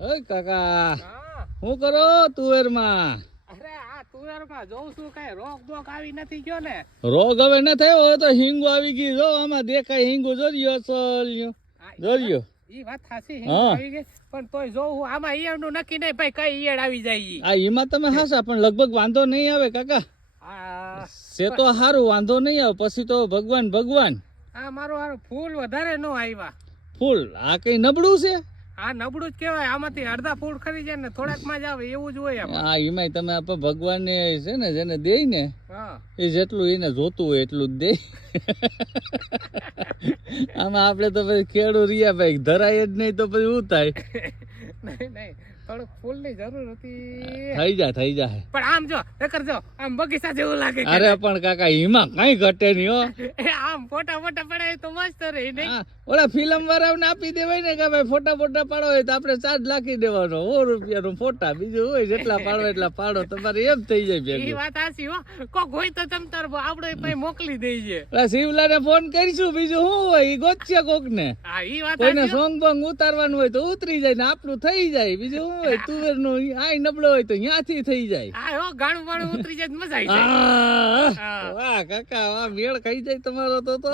ઓય કાકા હા શું કરો તુવેરમાં? અરે આ તુવેરમાં જોઉં છું કઈ રોગ બોગ આવી નથી ગયો ને રોગ હવે ન થયો હોય તો હિંગુ આવી ગઈ. જો આમાં દેખાય હિંગુ જોરિયો સલ્યો જોરિયો. ઈ વાત સાચી હા. આવી ગઈ પણ તોય જોઉં આમાં ઈયળનું નક્કી નહીં ભાઈ કઈ ઈયળ આવી જાય ઈ. આ એમાં તમે હાસા પણ લગભગ વાંધો નહીં આવે કાકા. આ છે તો સારું, વાંધો નહીં આવે. પછી તો ભગવાન ભગવાન. આ મારું હારું ફૂલ વધારે નો આવ્યા. ફૂલ આ કઈ નબળું છે? આ નબળું જ કહેવાય. આમાંથી અડધા ફૂલ ખરી જાય ને થોડાક માં જ આવે એવું જ હોય આમાં. આ એમાંય તમે આપણે ભગવાનને છે ને જેને દે ને હા એ જેટલું એને જોતું હોય એટલું જ દે. આમાં આપણે તો પછી ખેડૂ રહ્યા ભાઈ, ધરાય જ નહીં તો પછી શું થાય? નહીં નહીં થોડુંક ફૂલ ની જરૂર હતી થઈ જાય. પણ આમ જો કરજો આમ બગીચા જેવું લાગે કે અરે પણ કાકા એમાં કઈ ઘટે નહીં હો. આમ ફોટા ફોટા પડાય તો મસ્ત રહે નહીં. હા, ઓલા ફિલ્મ વાળાને આપી દેવાય ને કે ભાઈ ફોટા પાડો હોય તો આપણે ચાર્જ લાખી દેવાનો 100 રૂપિયાનો ફોટા, બીજું હોય જેટલા પાડો એટલા પાડો, તમારે એમ થઈ જાય ઈ ભેગું. વાત સાચી હો. કોક હોય તો તમતાર આપડે પછી મોકલી દઈએ. ઓલા શિવલાને ફોન કરીશું, બીજું શું હોય ઈ ગોતશે કોક ને. હા ઈ વાત કોઈને સાચી હો. સોંગ બોંગ ઉતારવાનું હોય તો ઉતરી જાય ને આપણું થઈ જાય. બીજું શું હોય, તુવેર નું આય નબળો હોય તો ત્યાંથી થઈ જાય. હા હો ગાણું બાણું ઉતરી જાય તો મજા આવી જાય. આહ, હા. વાહ કાકા વાહ, મેળ ખાઈ જાય તમારો તો.